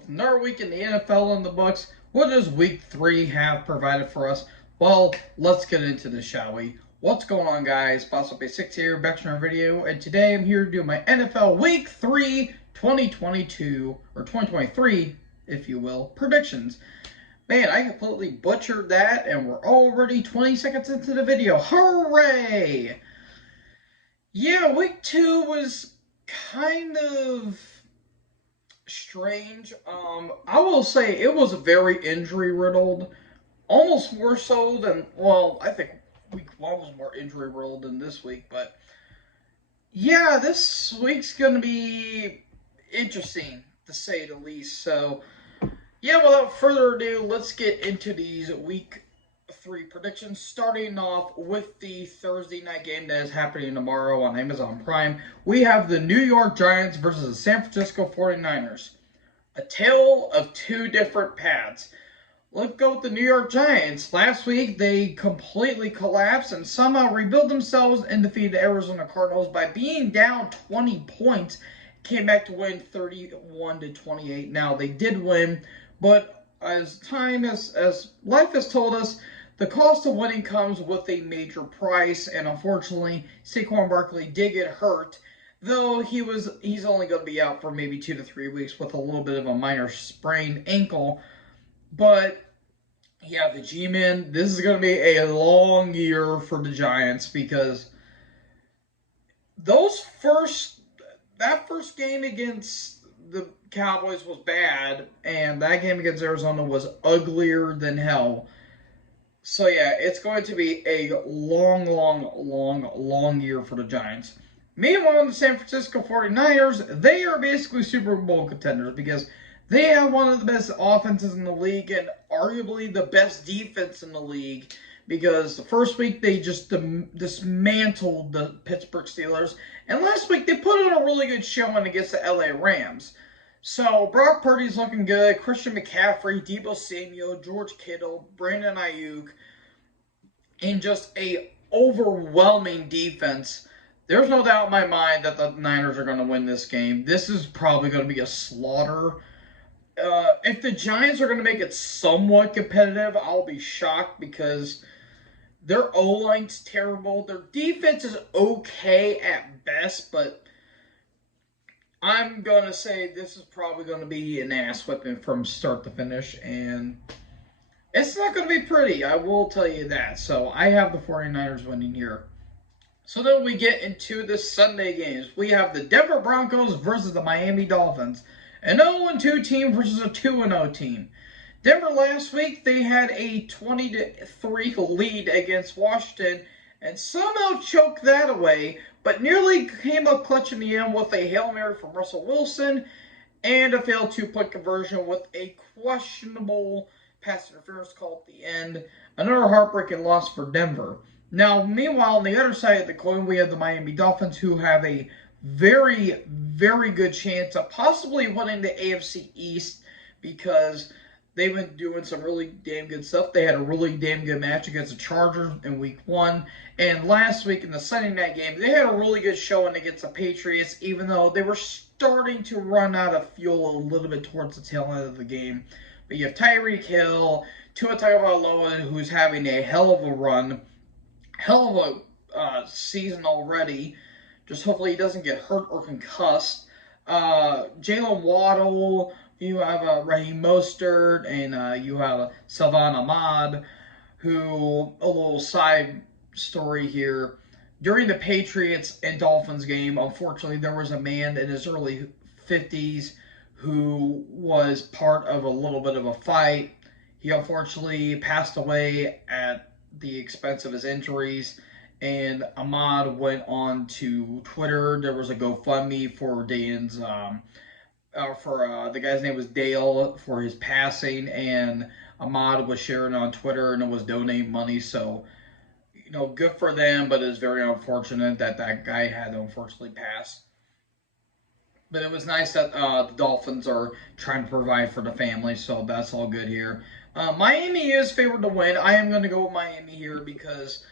with another week in the NFL in the books. What does week 3 have provided for us? Well, let's get into this, shall we? What's going on, guys? Boss Up 6 here, back to another video, and today I'm here to do my NFL week 3 2022, or 2023, if you will, predictions. Man, I completely butchered that, and we're already 20 seconds into the video. Hooray! Yeah, week 2 was kind of strange. I will say it was very injury riddled, almost more so than, well, I think week 1 was more injury riddled than this week, but yeah, this week's gonna be interesting to say the least. So yeah, without further ado, let's get into these week 3 predictions, starting off with the Thursday night game that is happening tomorrow on Amazon Prime. We have the New York Giants versus the San Francisco 49ers. A tale of two different paths. Let's go with the New York Giants. Last week, they completely collapsed and somehow rebuilt themselves and defeated the Arizona Cardinals by being down 20 points. Came back to win 31-28. Now, they did win, but as life has told us, the cost of winning comes with a major price, and unfortunately, Saquon Barkley did get hurt. Though he's only going to be out for maybe 2 to 3 weeks with a little bit of a minor sprained ankle. But yeah, the G-Men, this is going to be a long year for the Giants because that first game against the Cowboys was bad, and that game against Arizona was uglier than hell. So yeah, it's going to be a long year for the Giants. Meanwhile, the San Francisco 49ers, they are basically Super Bowl contenders because they have one of the best offenses in the league and arguably the best defense in the league, because the first week they just dismantled the Pittsburgh Steelers, and last week they put on a really good showing against the LA Rams. So Brock Purdy's looking good, Christian McCaffrey, Deebo Samuel, George Kittle, Brandon Ayuk, and just a overwhelming defense. There's no doubt in my mind that the Niners are going to win this game. This is probably going to be a slaughter. If the Giants are going to make it somewhat competitive, I'll be shocked because their O-line's terrible. Their defense is okay at best, but I'm going to say this is probably going to be an ass whipping from start to finish, and it's not going to be pretty, I will tell you that. So I have the 49ers winning here. So then we get into the Sunday games. We have the Denver Broncos versus the Miami Dolphins. An 0-2 team versus a 2-0 team. Denver last week, they had a 20-3 lead against Washington and somehow choked that away, but nearly came up clutch in the end with a Hail Mary from Russell Wilson and a failed 2-point conversion with a questionable pass interference call at the end. Another heartbreaking loss for Denver. Now, meanwhile, on the other side of the coin, we have the Miami Dolphins, who have a very, very good chance of possibly winning the AFC East because they've been doing some really damn good stuff. They had a really damn good match against the Chargers in week 1. And last week in the Sunday night game, they had a really good showing against the Patriots, even though they were starting to run out of fuel a little bit towards the tail end of the game. But you have Tyreek Hill, Tua Tagovailoa, who's having a hell of a run, hell of a season already. Just hopefully he doesn't get hurt or concussed. Jalen Waddle, you have Raheem Mostert, and you have Salvon Ahmed, who, a little side story here, during the Patriots and Dolphins game, unfortunately, there was a man in his early 50s who was part of a little bit of a fight. He unfortunately passed away at the expense of his injuries, and Ahmad went on to Twitter. There was a GoFundMe for Dan's, the guy's name was Dale, for his passing, and Ahmad was sharing on Twitter and it was donating money. So, good for them, but it's very unfortunate that that guy had to unfortunately pass. But it was nice that the Dolphins are trying to provide for the family, so that's all good here. Miami is favored to win. I am going to go with Miami here because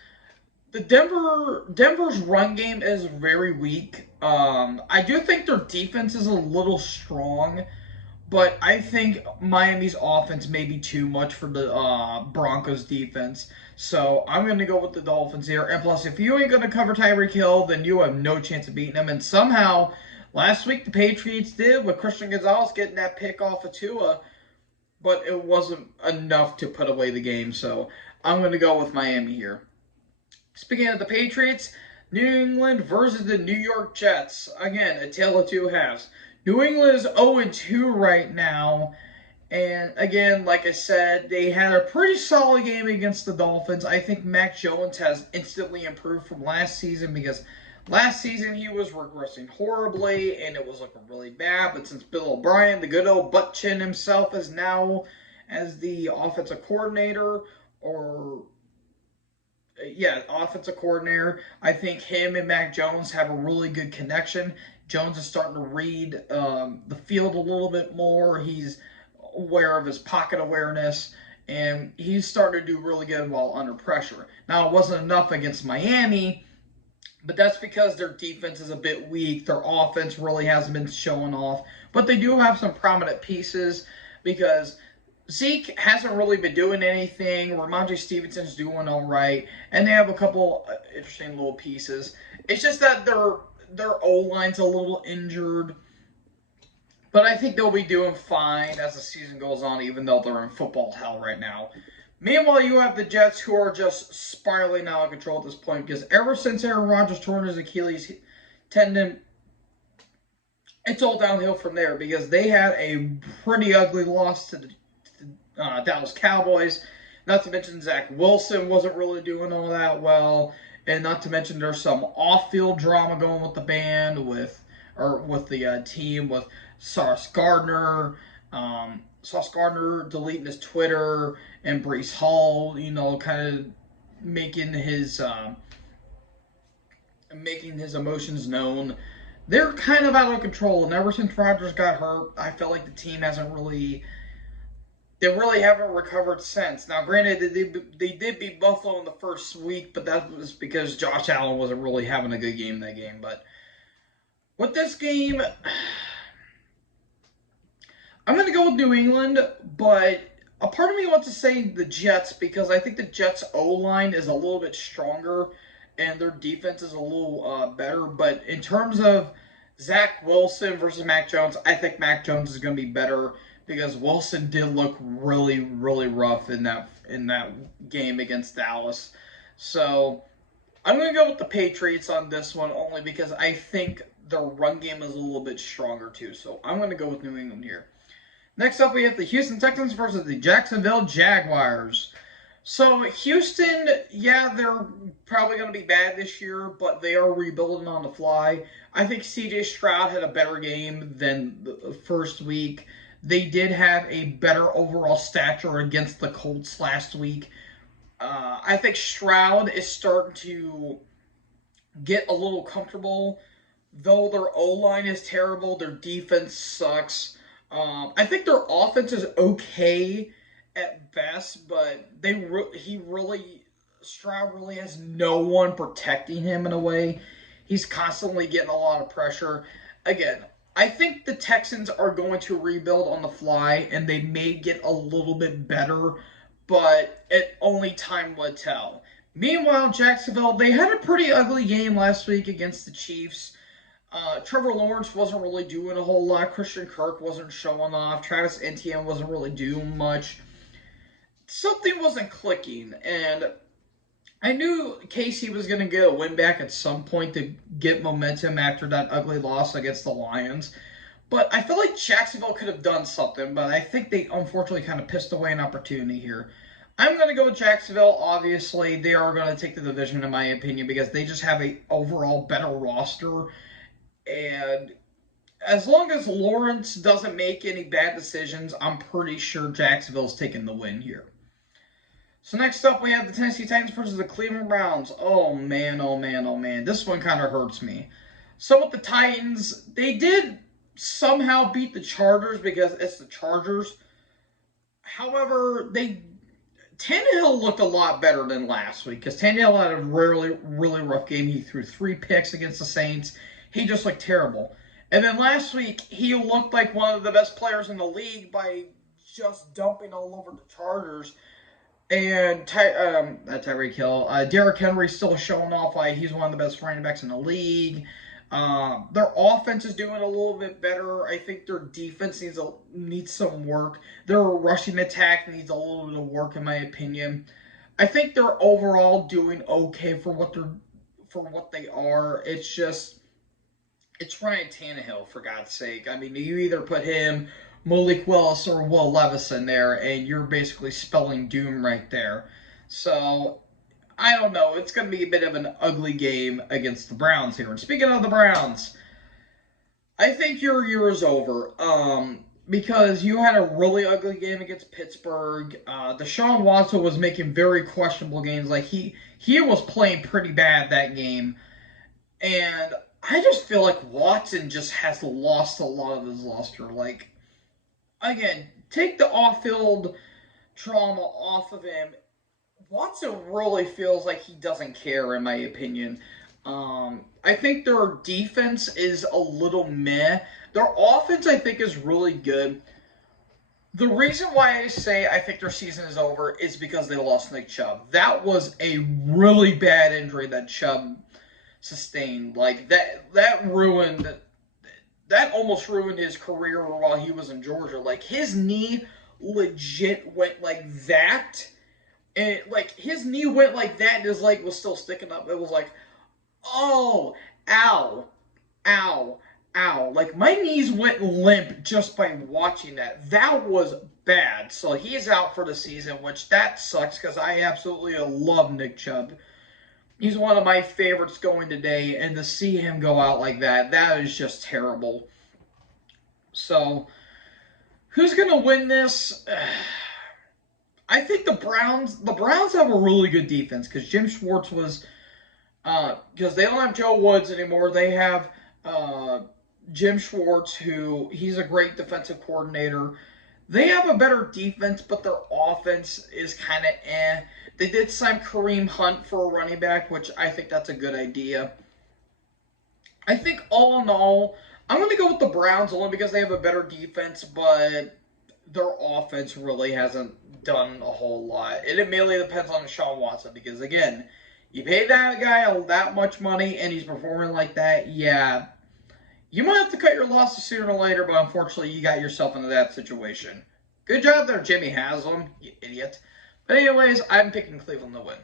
Denver's run game is very weak. I do think their defense is a little strong, But I think Miami's offense may be too much for the Broncos defense. So I'm going to go with the Dolphins here. And plus, if you ain't going to cover Tyreek Hill, then you have no chance of beating him. And somehow, last week the Patriots did with Christian Gonzalez getting that pick off of Tua, but it wasn't enough to put away the game. So I'm going to go with Miami here. Speaking of the Patriots, New England versus the New York Jets. Again, a tale of two halves. New England is 0-2 right now. And again, like I said, they had a pretty solid game against the Dolphins. I think Mac Jones has instantly improved from last season because last season he was regressing horribly and it was looking really bad. But since Bill O'Brien, the good old butt chin himself, is now as the offensive coordinator, offensive coordinator, I think him and Mac Jones have a really good connection. Jones is starting to read the field a little bit more. He's aware of his pocket awareness, and he's starting to do really good while under pressure. Now, it wasn't enough against Miami, but that's because their defense is a bit weak. Their offense really hasn't been showing off, but they do have some prominent pieces because Zeke hasn't really been doing anything. Ramondre Stevenson's doing all right, and they have a couple interesting little pieces. It's just that their O-line's a little injured, but I think they'll be doing fine as the season goes on, even though they're in football hell right now. Meanwhile, you have the Jets, who are just spiraling out of control at this point because ever since Aaron Rodgers torn his Achilles tendon, it's all downhill from there because they had a pretty ugly loss to the Dallas Cowboys. Not to mention Zach Wilson wasn't really doing all that well. And not to mention there's some off-field drama going with the band, with the team, with Sauce Gardner deleting his Twitter, and Breece Hall, kind of making his emotions known. They're kind of out of control, and ever since Rodgers got hurt, I felt like the team they really haven't recovered since. Now, granted, they did beat Buffalo in the first week, but that was because Josh Allen wasn't really having a good game that game. But with this game, I'm going to go with New England, but a part of me wants to say the Jets because I think the Jets' O-line is a little bit stronger and their defense is a little better. But in terms of Zach Wilson versus Mac Jones, I think Mac Jones is going to be better because Wilson did look really, really rough in that game against Dallas. So I'm going to go with the Patriots on this one only because I think their run game is a little bit stronger too. So I'm going to go with New England here. Next up, we have the Houston Texans versus the Jacksonville Jaguars. So Houston, they're probably going to be bad this year, but they are rebuilding on the fly. I think C.J. Stroud had a better game than the first week. They did have a better overall stature against the Colts last week. I think Stroud is starting to get a little comfortable. Though their O-line is terrible, their defense sucks. I think their offense is okay at best, but Stroud really has no one protecting him in a way. He's constantly getting a lot of pressure. Again, I think the Texans are going to rebuild on the fly, and they may get a little bit better, but only time will tell. Meanwhile, Jacksonville, they had a pretty ugly game last week against the Chiefs. Trevor Lawrence wasn't really doing a whole lot. Christian Kirk wasn't showing off. Travis Etienne wasn't really doing much. Something wasn't clicking, and I knew Casey was going to get a win back at some point to get momentum after that ugly loss against the Lions. But I feel like Jacksonville could have done something, but I think they unfortunately kind of pissed away an opportunity here. I'm going to go with Jacksonville. Obviously, they are going to take the division, in my opinion, because they just have an overall better roster. And as long as Lawrence doesn't make any bad decisions, I'm pretty sure Jacksonville's taking the win here. So next up, we have the Tennessee Titans versus the Cleveland Browns. Oh, man, oh, man, oh, man. This one kind of hurts me. So with the Titans, they did somehow beat the Chargers because it's the Chargers. However, Tannehill looked a lot better than last week because Tannehill had a really, really rough game. He threw 3 picks against the Saints. He just looked terrible. And then last week, he looked like one of the best players in the league by just dumping all over the Chargers. And not Tyreek Hill, Derrick Henry still showing off like he's one of the best running backs in the league. Their offense is doing a little bit better. I think their defense needs some work. Their rushing attack needs a little bit of work, in my opinion. I think they're overall doing okay for what they are. It's Ryan Tannehill, for God's sake. I mean, you either put him, Malik Willis, or Will Levis in there, and you're basically spelling doom right there. So, I don't know. It's going to be a bit of an ugly game against the Browns here. And speaking of the Browns, I think your year is over. Because you had a really ugly game against Pittsburgh. Deshaun Watson was making very questionable games. Like, he was playing pretty bad that game. And I just feel like Watson just has lost a lot of his luster. Like, again, take the off-field trauma off of him. Watson really feels like he doesn't care, in my opinion. I think their defense is a little meh. Their offense, I think, is really good. The reason why I say I think their season is over is because they lost Nick Chubb. That was a really bad injury that Chubb sustained. Like, that almost ruined his career while he was in Georgia. Like, his knee legit went like that. And, like, his knee went like that and his leg was still sticking up. It was like, oh, ow, ow, ow. Like, my knees went limp just by watching that. That was bad. So he's out for the season, which that sucks because I absolutely love Nick Chubb. He's one of my favorites going today, and to see him go out like that, that is just terrible. So, who's going to win this? I think the Browns have a really good defense because Jim Schwartz was, because they don't have Joe Woods anymore. They have Jim Schwartz, who he's a great defensive coordinator. They have a better defense, but their offense is kind of eh. They did sign Kareem Hunt for a running back, which I think that's a good idea. I think all in all, I'm going to go with the Browns only because they have a better defense, but their offense really hasn't done a whole lot. It mainly depends on Deshaun Watson because, again, you pay that guy that much money and he's performing like that, yeah, you might have to cut your losses sooner or later, but unfortunately you got yourself into that situation. Good job there, Jimmy Haslam, you idiot. But anyways, I'm picking Cleveland to win.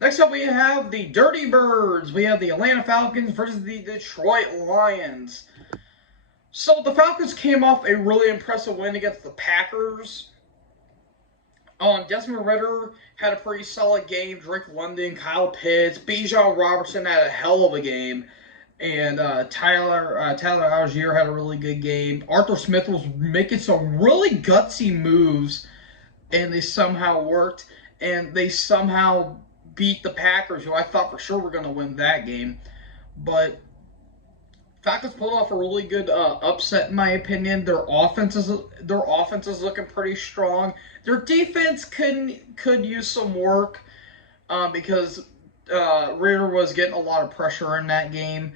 Next up, we have the Dirty Birds. We have the Atlanta Falcons versus the Detroit Lions. So the Falcons came off a really impressive win against the Packers. Desmond Ridder had a pretty solid game. Drake London, Kyle Pitts, Bijan Robertson had a hell of a game. And Tyler Algier had a really good game. Arthur Smith was making some really gutsy moves, and they somehow worked. And they somehow beat the Packers, who I thought for sure were going to win that game. But Falcons pulled off a really good upset, in my opinion. Their offense is looking pretty strong. Their defense could use some work because Ridder was getting a lot of pressure in that game.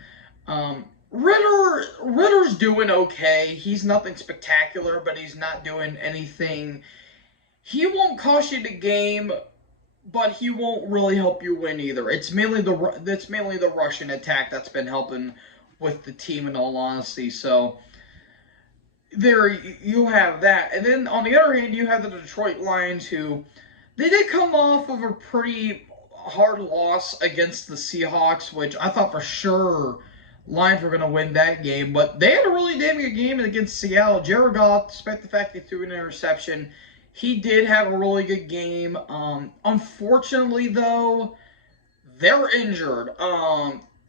Ridder's doing okay. He's nothing spectacular, but he's not doing anything. He won't cost you the game, but he won't really help you win either. It's mainly the Russian attack that's been helping with the team, in all honesty. So there you have that. And then on the other hand, you have the Detroit Lions, who they did come off of a pretty hard loss against the Seahawks, which I thought for sure Lions were going to win that game. But they had a really damn good game against Seattle. Jared Goff, despite the fact he threw an interception, he did have a really good game. Unfortunately, though, they're injured.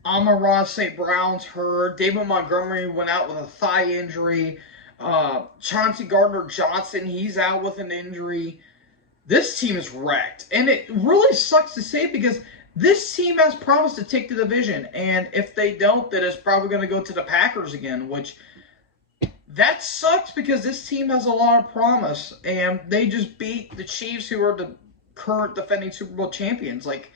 Amon-Ra St. Brown's hurt. David Montgomery went out with a thigh injury. Chauncey Gardner-Johnson, he's out with an injury. This team is wrecked. And it really sucks to say because this team has promised to take the division. And if they don't, then it's probably going to go to the Packers again, which that sucks because this team has a lot of promise. And they just beat the Chiefs, who are the current defending Super Bowl champions. Like,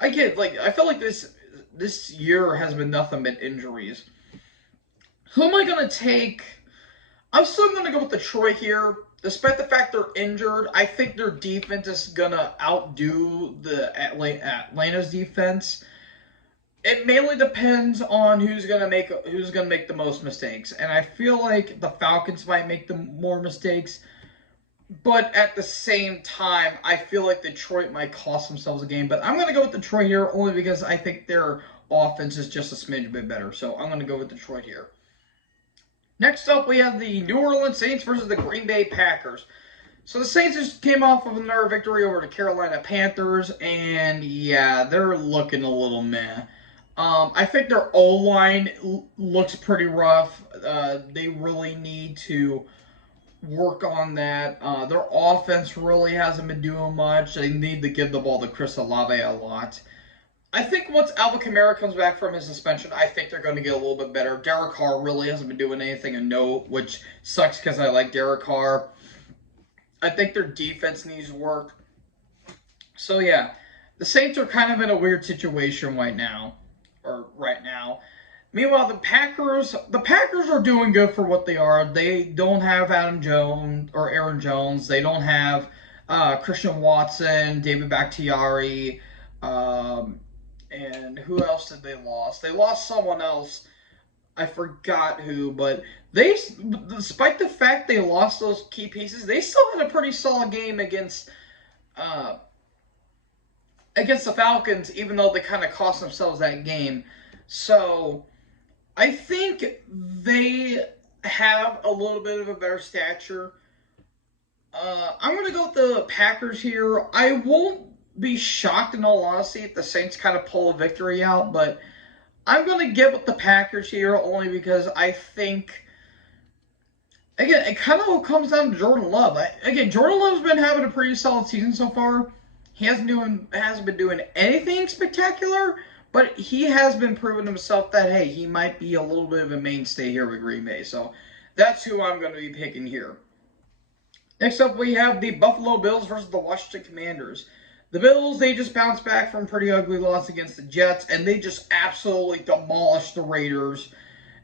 I feel like this this year has been nothing but injuries. Who am I going to take? I'm still going to go with Detroit here. Despite the fact they're injured, I think their defense is going to outdo the Atlanta's defense. It mainly depends on who's going to make the most mistakes. And I feel like the Falcons might make the more mistakes. But at the same time, I feel like Detroit might cost themselves a game. But I'm going to go with Detroit here only because I think their offense is just a smidge bit better. So I'm going to go with Detroit here. Next up, we have the New Orleans Saints versus the Green Bay Packers. So the Saints just came off of another victory over the Carolina Panthers. And yeah, they're looking a little meh. I think their O-line looks pretty rough. They really need to work on that. Their offense really hasn't been doing much. They need to give the ball to Chris Olave a lot. I think once Alvin Kamara comes back from his suspension, I think they're going to get a little bit better. Derek Carr really hasn't been doing anything of note, which sucks because I like Derek Carr. I think their defense needs work. So yeah, the Saints are kind of in a weird situation right now. Meanwhile, the Packers are doing good for what they are. They don't have Aaron Jones. They don't have Christian Watson, David Bakhtiari, and who else did they lose? They lost someone else. I forgot who, but despite the fact they lost those key pieces, they still had a pretty solid game against the Falcons, even though they kind of cost themselves that game. So I think they have a little bit of a better stature. I'm going to go with the Packers here. I won't be shocked, in all honesty, if the Saints kind of pull a victory out, but I'm going to get with the Packers here only because I think, again, it kind of comes down to Jordan Love. Jordan Love's been having a pretty solid season so far. He hasn't been doing anything spectacular, but he has been proving himself that, hey, he might be a little bit of a mainstay here with Green Bay. So that's who I'm going to be picking here. Next up, we have the Buffalo Bills versus the Washington Commanders. The Bills, they just bounced back from a pretty ugly loss against the Jets, and they just absolutely demolished the Raiders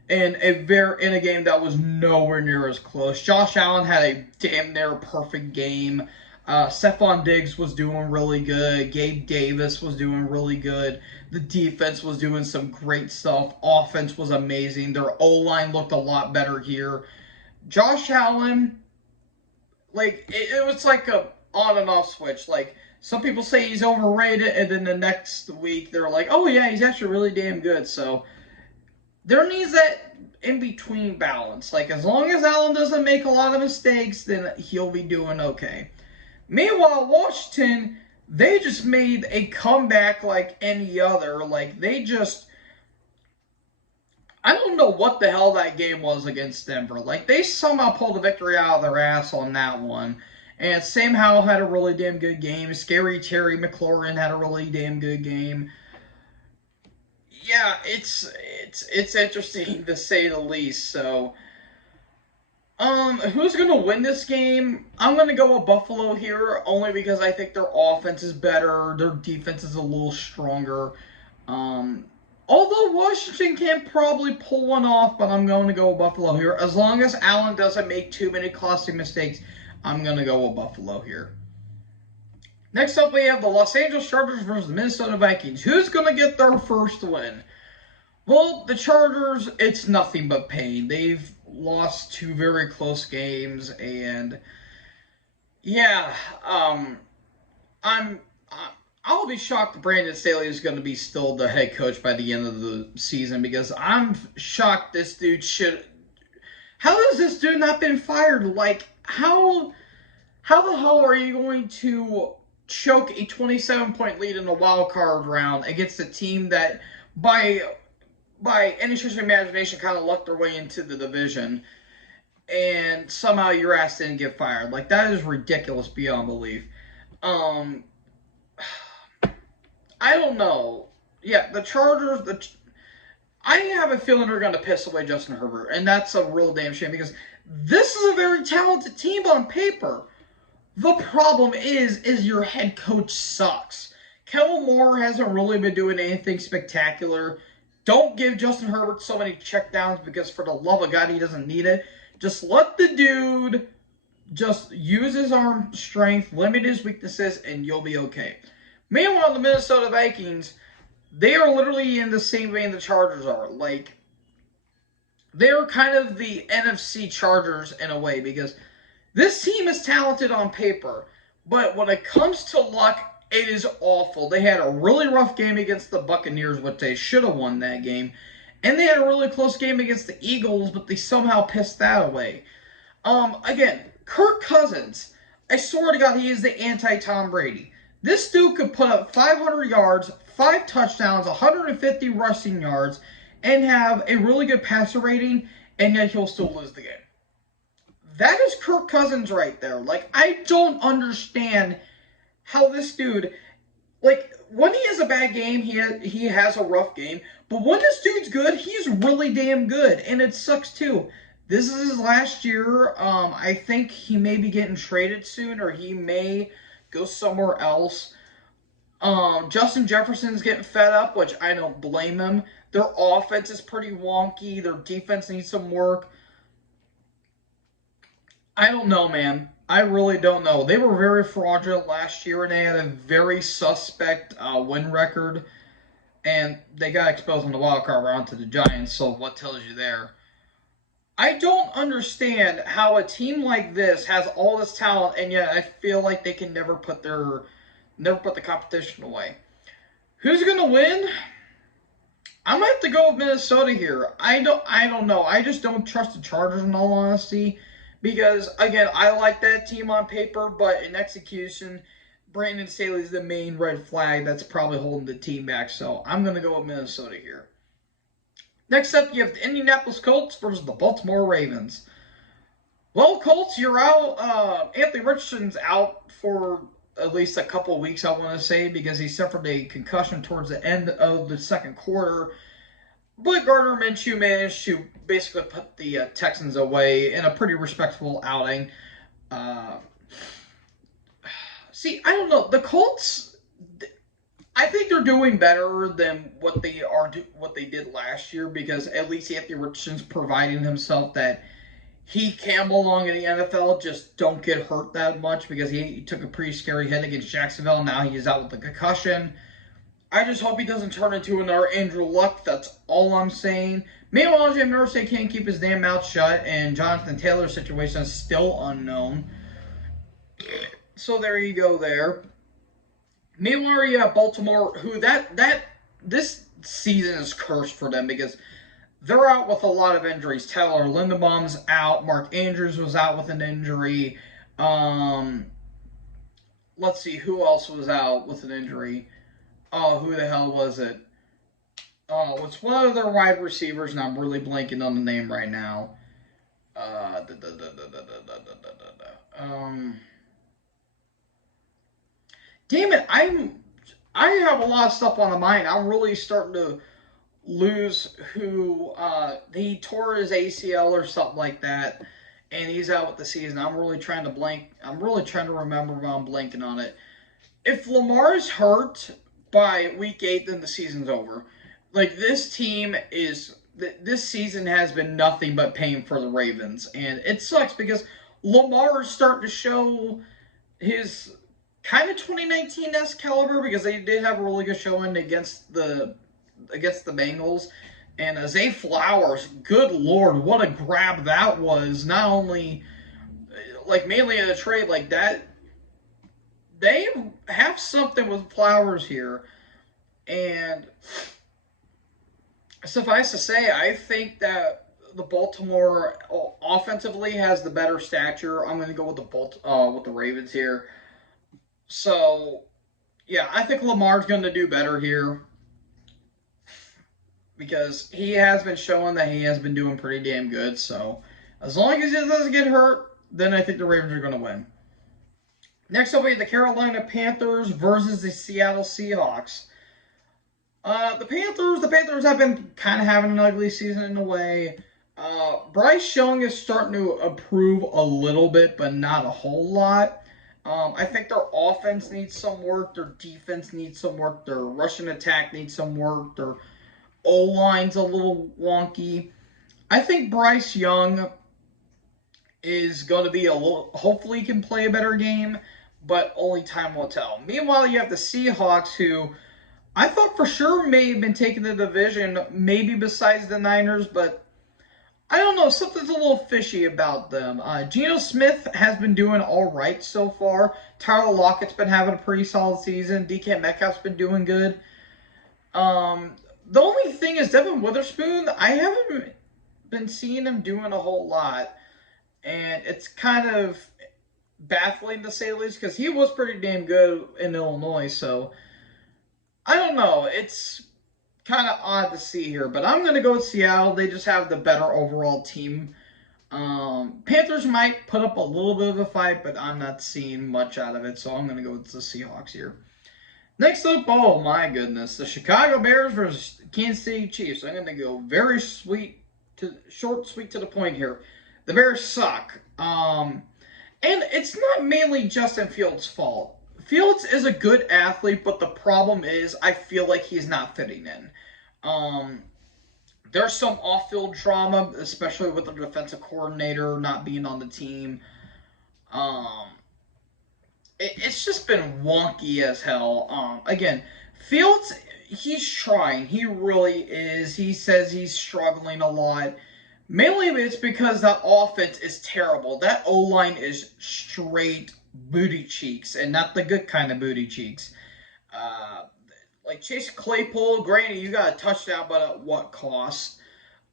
in a game that was nowhere near as close. Josh Allen had a damn near perfect game. Stephon Diggs was doing really good. Gabe Davis was doing really good. The defense was doing some great stuff. Offense was amazing. Their O-line looked a lot better here. Josh Allen, it was like a on and off switch. Some people say he's overrated, and then the next week they're like, oh yeah, he's actually really damn good. So there needs that in-between balance. As long as Allen doesn't make a lot of mistakes, then he'll be doing okay. Meanwhile, Washington, they just made a comeback like any other. I don't know what the hell that game was against Denver. They somehow pulled a victory out of their ass on that one. And Sam Howell had a really damn good game. Scary Terry McLaurin had a really damn good game. Yeah, it's interesting to say the least. So, who's going to win this game? I'm going to go with Buffalo here, only because I think their offense is better. Their defense is a little stronger. Although Washington can probably pull one off, but I'm going to go with Buffalo here. As long as Allen doesn't make too many costly mistakes, I'm going to go with Buffalo here. Next up, we have the Los Angeles Chargers versus the Minnesota Vikings. Who's going to get their first win? Well, the Chargers, it's nothing but pain. They've lost two very close games, and yeah, I'll be shocked if Brandon Staley is going to be still the head coach by the end of the season, because I'm shocked this dude should. How has this dude not been fired? How the hell are you going to choke a 27-point lead in the wild card round against a team that, by any stretch of imagination, kind of lucked their way into the division, and somehow your ass didn't get fired? That is ridiculous beyond belief. I don't know. Yeah, the Chargers, I have a feeling they're going to piss away Justin Herbert, and that's a real damn shame, because this is a very talented team on paper. The problem is your head coach sucks. Kellen Moore hasn't really been doing anything spectacular. Don't give Justin Herbert so many checkdowns because for the love of God, he doesn't need it. Just let the dude just use his arm strength, limit his weaknesses, and you'll be okay. Meanwhile, the Minnesota Vikings, they are literally in the same vein the Chargers are. Like, they're kind of the NFC Chargers in a way because this team is talented on paper, but when it comes to luck, it is awful. They had a really rough game against the Buccaneers, which they should have won that game. And they had a really close game against the Eagles, but they somehow pissed that away. Again, Kirk Cousins, I swear to God, he is the anti-Tom Brady. This dude could put up 500 yards, 5 touchdowns, 150 rushing yards, and have a really good passer rating, and yet he'll still lose the game. That is Kirk Cousins right there. Like, I don't understand how this dude, like, when he has a bad game, he has a rough game. But when this dude's good, he's really damn good. And it sucks, too. This is his last year. I think he may be getting traded soon, or he may go somewhere else. Justin Jefferson's getting fed up, which I don't blame him. Their offense is pretty wonky. Their defense needs some work. I don't know, man. I really don't know. They were very fraudulent last year, and they had a very suspect win record. And they got exposed in the wild card round to the Giants, so what tells you there? I don't understand how a team like this has all this talent, and yet I feel like they can never put the competition away. Who's gonna win? I'm gonna have to go with Minnesota here. I don't know. I just don't trust the Chargers in all honesty. Because, again, I like that team on paper, but in execution, Brandon Staley's the main red flag that's probably holding the team back. So I'm going to go with Minnesota here. Next up, you have the Indianapolis Colts versus the Baltimore Ravens. Well, Colts, you're out. Anthony Richardson's out for at least a couple of weeks, I want to say, because he suffered a concussion towards the end of the second quarter. But Gardner Minshew managed to basically put the Texans away in a pretty respectable outing. See, I don't know. The Colts, I think they're doing better than what they did last year because at least Anthony Richardson's providing himself that he can belong in the NFL. Just don't get hurt that much because he took a pretty scary hit against Jacksonville. Now he is out with a concussion. I just hope he doesn't turn into another Andrew Luck. That's all I'm saying. Meanwhile, Jim Irsay can't keep his damn mouth shut, and Jonathan Taylor's situation is still unknown. So there you go there. Meanwhile, you have Baltimore, who this season is cursed for them because they're out with a lot of injuries. Tyler Linderbaum's out. Mark Andrews was out with an injury. Let's see, who else was out with an injury? Oh, who the hell was it? Oh, it's one of their wide receivers, and I'm really blanking on the name right now. Damn it, I have a lot of stuff on the mind. I'm really starting to lose who he tore his ACL or something like that, and he's out with the season. I'm really trying to remember, but I'm blanking on it. If Lamar's hurt by week 8, then the season's over. Like, this season has been nothing but pain for the Ravens. And it sucks because Lamar is starting to show his kind of 2019-esque caliber because they did have a really good showing against the Bengals. And Zay Flowers, good Lord, what a grab that was. Not only, like, mainly in a trade like that, they have something with Flowers here. And suffice to say, I think that the Baltimore offensively has the better stature. I'm going to go with the Ravens here. So, yeah, I think Lamar's going to do better here because he has been showing that he has been doing pretty damn good. So, as long as he doesn't get hurt, then I think the Ravens are going to win. Next up, we have the Carolina Panthers versus the Seattle Seahawks. The Panthers have been kind of having an ugly season in a way. Bryce Young is starting to improve a little bit, but not a whole lot. I think their offense needs some work. Their defense needs some work. Their Russian attack needs some work. Their O-line's a little wonky. I think Bryce Young is going to be a little. Hopefully, he can play a better game, but only time will tell. Meanwhile, you have the Seahawks, who I thought for sure may have been taking the division, maybe besides the Niners, but I don't know. Something's a little fishy about them. Geno Smith has been doing all right so far. Tyler Lockett's been having a pretty solid season. DK Metcalf's been doing good. The only thing is Devin Witherspoon. I haven't been seeing him doing a whole lot, and it's kind of baffling to say the least because he was pretty damn good in Illinois. So I don't know. It's kind of odd to see here, but I'm going to go with Seattle. They just have the better overall team. Panthers might put up a little bit of a fight, but I'm not seeing much out of it, so I'm going to go with the Seahawks here. Next up, oh my goodness, the Chicago Bears versus Kansas City Chiefs. I'm going to go very short, sweet to the point here. The Bears suck. And it's not mainly Justin Fields' fault. Fields is a good athlete, but the problem is I feel like he's not fitting in. There's some off-field drama, especially with the defensive coordinator not being on the team. It's just been wonky as hell. Again, Fields, he's trying. He really is. He says he's struggling a lot. Mainly it's because that offense is terrible. That O-line is straight booty cheeks, and not the good kind of booty cheeks. Like Chase Claypool, granted, you got a touchdown, but at what cost?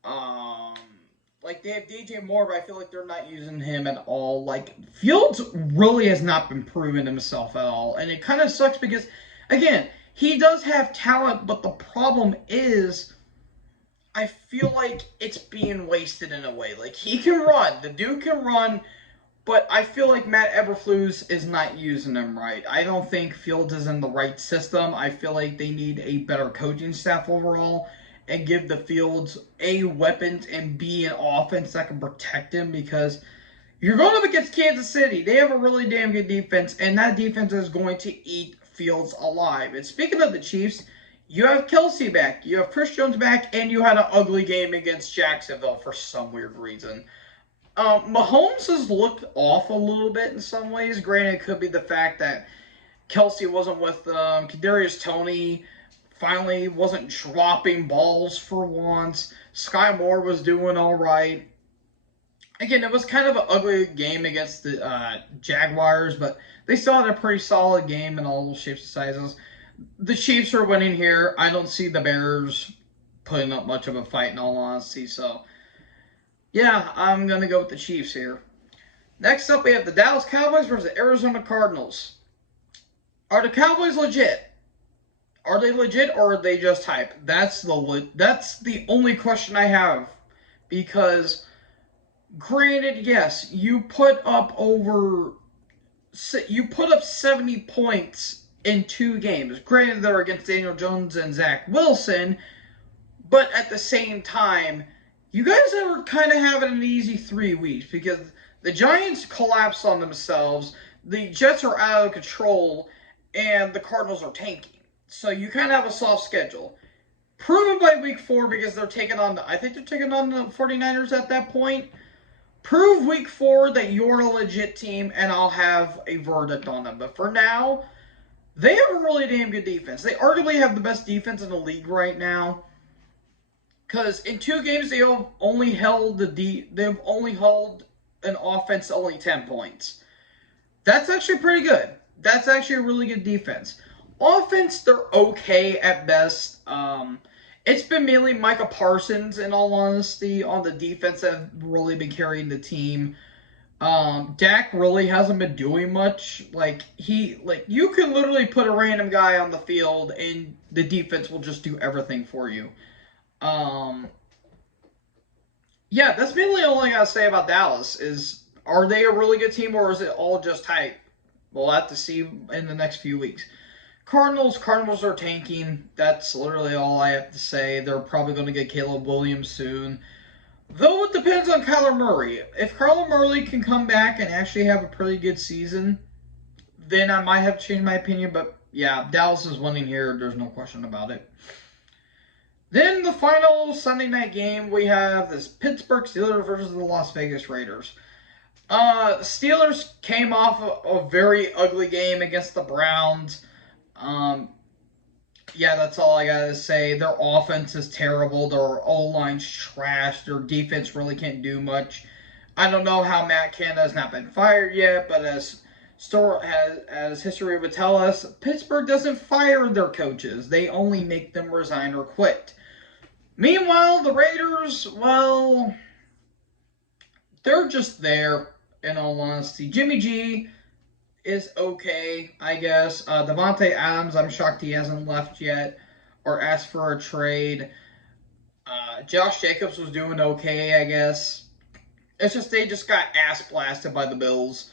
Like they have DJ Moore, but I feel like they're not using him at all. Like Fields really has not been proving himself at all, and it kind of sucks because, again, he does have talent, but the problem is, I feel like it's being wasted in a way. Like he can run, the dude can run. But I feel like Matt Eberflus is not using him right. I don't think Fields is in the right system. I feel like they need a better coaching staff overall and give the Fields A, weapons, and B, an offense that can protect him because you're going up against Kansas City. They have a really damn good defense, and that defense is going to eat Fields alive. And speaking of the Chiefs, you have Kelce back, you have Chris Jones back, and you had an ugly game against Jacksonville for some weird reason. Mahomes has looked off a little bit in some ways. Granted, it could be the fact that Kelce wasn't with them. Kadarius Toney finally wasn't dropping balls for once. Sky Moore was doing all right. Again, it was kind of an ugly game against the Jaguars, but they still had a pretty solid game in all shapes and sizes. The Chiefs are winning here. I don't see the Bears putting up much of a fight, in all honesty, so yeah, I'm going to go with the Chiefs here. Next up, we have the Dallas Cowboys versus the Arizona Cardinals. Are the Cowboys legit? Are they legit or are they just hype? That's the only question I have. Because, granted, yes, you put up 70 points in 2 games. Granted, they're against Daniel Jones and Zach Wilson. But at the same time, you guys are kind of having an easy 3 weeks because the Giants collapsed on themselves, the Jets are out of control, and the Cardinals are tanking. So you kind of have a soft schedule. Prove it by week 4 because they're taking on, I think they're taking on the 49ers at that point. Prove week 4 that you're a legit team, and I'll have a verdict on them. But for now, they have a really damn good defense. They arguably have the best defense in the league right now. Because in 2 games, they've only held an offense to only 10 points. That's actually pretty good. That's actually a really good defense. Offense, they're okay at best. It's been mainly Micah Parsons, in all honesty, on the defense that have really been carrying the team. Dak really hasn't been doing much. You can literally put a random guy on the field, and the defense will just do everything for you. Yeah, that's mainly all I gotta say about Dallas is, are they a really good team or is it all just hype? We'll have to see in the next few weeks. Cardinals are tanking. That's literally all I have to say. They're probably going to get Caleb Williams soon. Though it depends on Kyler Murray. If Kyler Murray can come back and actually have a pretty good season, then I might have changed my opinion. But yeah, Dallas is winning here. There's no question about it. Then the final Sunday night game, we have this Pittsburgh Steelers versus the Las Vegas Raiders. Steelers came off a very ugly game against the Browns. Yeah, that's all I gotta say. Their offense is terrible. Their O-line's trash. Their defense really can't do much. I don't know how Matt Canada has not been fired yet, but as history would tell us, Pittsburgh doesn't fire their coaches. They only make them resign or quit. Meanwhile, the Raiders, well, they're just there, in all honesty. Jimmy G is okay, I guess. Davante Adams, I'm shocked he hasn't left yet or asked for a trade. Josh Jacobs was doing okay, I guess. It's just they just got ass blasted by the Bills.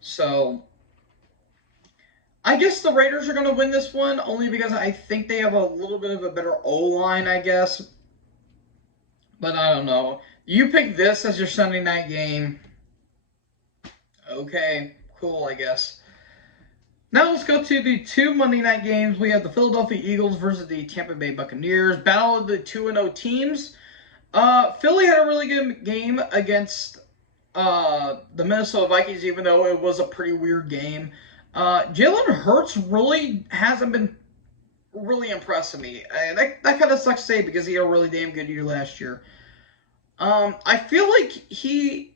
So, I guess the Raiders are going to win this one only because I think they have a little bit of a better O-line, I guess. But I don't know. You pick this as your Sunday night game. Okay, cool, I guess. Now let's go to the two Monday night games. We have the Philadelphia Eagles versus the Tampa Bay Buccaneers. Battle of the 2-0 teams. Philly had a really good game against the Minnesota Vikings, even though it was a pretty weird game. Jalen Hurts really hasn't been really impressing me. That kind of sucks to say because he had a really damn good year last year. I feel like he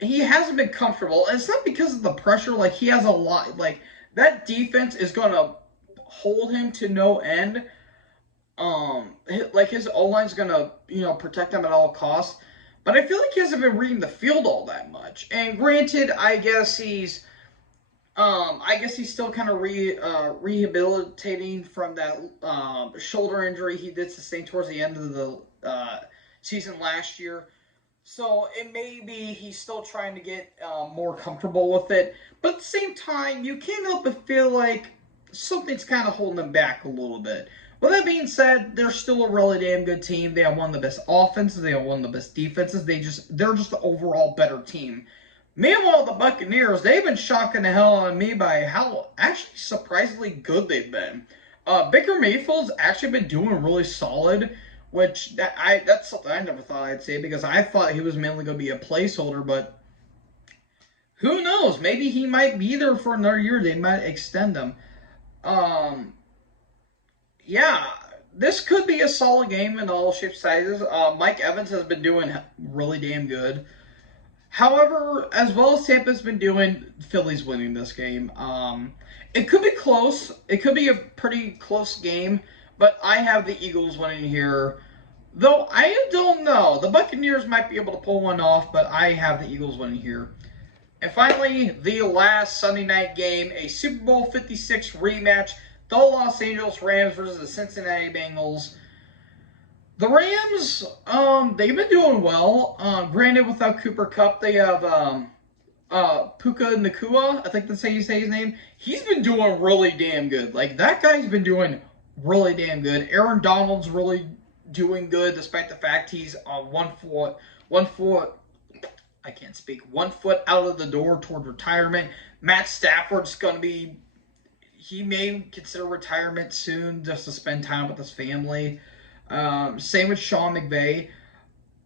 hasn't been comfortable, and it's not because of the pressure. Like, he has a lot. Like, that defense is going to hold him to no end. Like, his O-line's going to, protect him at all costs. But I feel like he hasn't been reading the field all that much. And granted, I guess he's still kind of rehabilitating from that shoulder injury he did sustain towards the end of the season last year. So it may be he's still trying to get more comfortable with it. But at the same time, you can't help but feel like something's kind of holding him back a little bit. With that being said, they're still a really damn good team. They have one of the best offenses. They have one of the best defenses. They're just the overall better team. Meanwhile, the Buccaneers, they've been shocking the hell out of me by how actually surprisingly good they've been. Baker Mayfield's actually been doing really solid, which that's something I never thought I'd say because I thought he was mainly going to be a placeholder, but who knows? Maybe he might be there for another year. They might extend him. Yeah, this could be a solid game in all shapes sizes. Mike Evans has been doing really damn good. However, as well as Tampa's been doing, Philly's winning this game. It could be close. It could be a pretty close game, but I have the Eagles winning here. Though I don't know. The Buccaneers might be able to pull one off, but I have the Eagles winning here. And finally, the last Sunday night game, a Super Bowl 56 rematch. The Los Angeles Rams versus the Cincinnati Bengals. The Rams, they've been doing well. Granted, without Cooper Kupp, they have Puka Nacua. I think that's how you say his name. He's been doing really damn good. Like, that guy's been doing really damn good. Aaron Donald's really doing good, despite the fact he's on 1 foot out of the door toward retirement. Matt Stafford's going to be, he may consider retirement soon just to spend time with his family. Same with Sean McVay.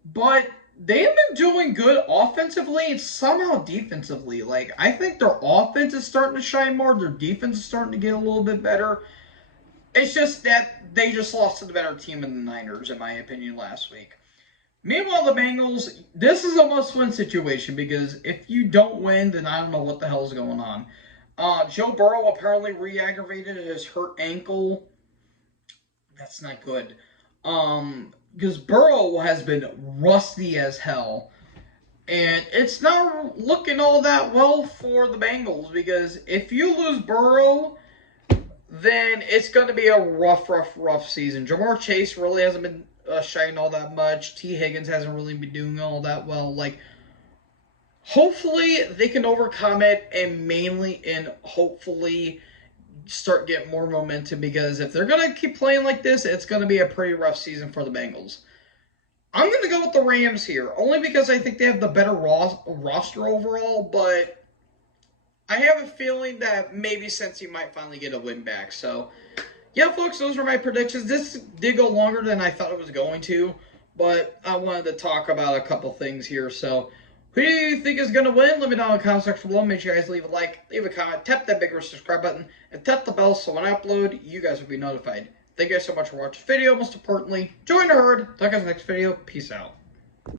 But they have been doing good offensively and somehow defensively. Like, I think their offense is starting to shine more. Their defense is starting to get a little bit better. It's just that they just lost to the better team in the Niners, in my opinion, last week. Meanwhile, the Bengals, this is a must-win situation because if you don't win, then I don't know what the hell is going on. Joe Burrow apparently re-aggravated his hurt ankle. That's not good. Because Burrow has been rusty as hell. And it's not looking all that well for the Bengals because if you lose Burrow, then it's going to be a rough season. Jamar Chase really hasn't been shining all that much. T. Higgins hasn't really been doing all that well. Like, hopefully they can overcome it and hopefully start getting more momentum because if they're going to keep playing like this, it's going to be a pretty rough season for the Bengals. I'm going to go with the Rams here, only because I think they have the better roster overall, but I have a feeling that maybe Cincy might finally get a win back. So, yeah, folks, those were my predictions. This did go longer than I thought it was going to, but I wanted to talk about a couple things here. So, who do you think is going to win? Let me know in the comment section below. Make sure you guys leave a like, leave a comment, tap that bigger subscribe button, and tap the bell so when I upload, you guys will be notified. Thank you guys so much for watching the video. Most importantly, join the herd. Talk guys in the next video. Peace out.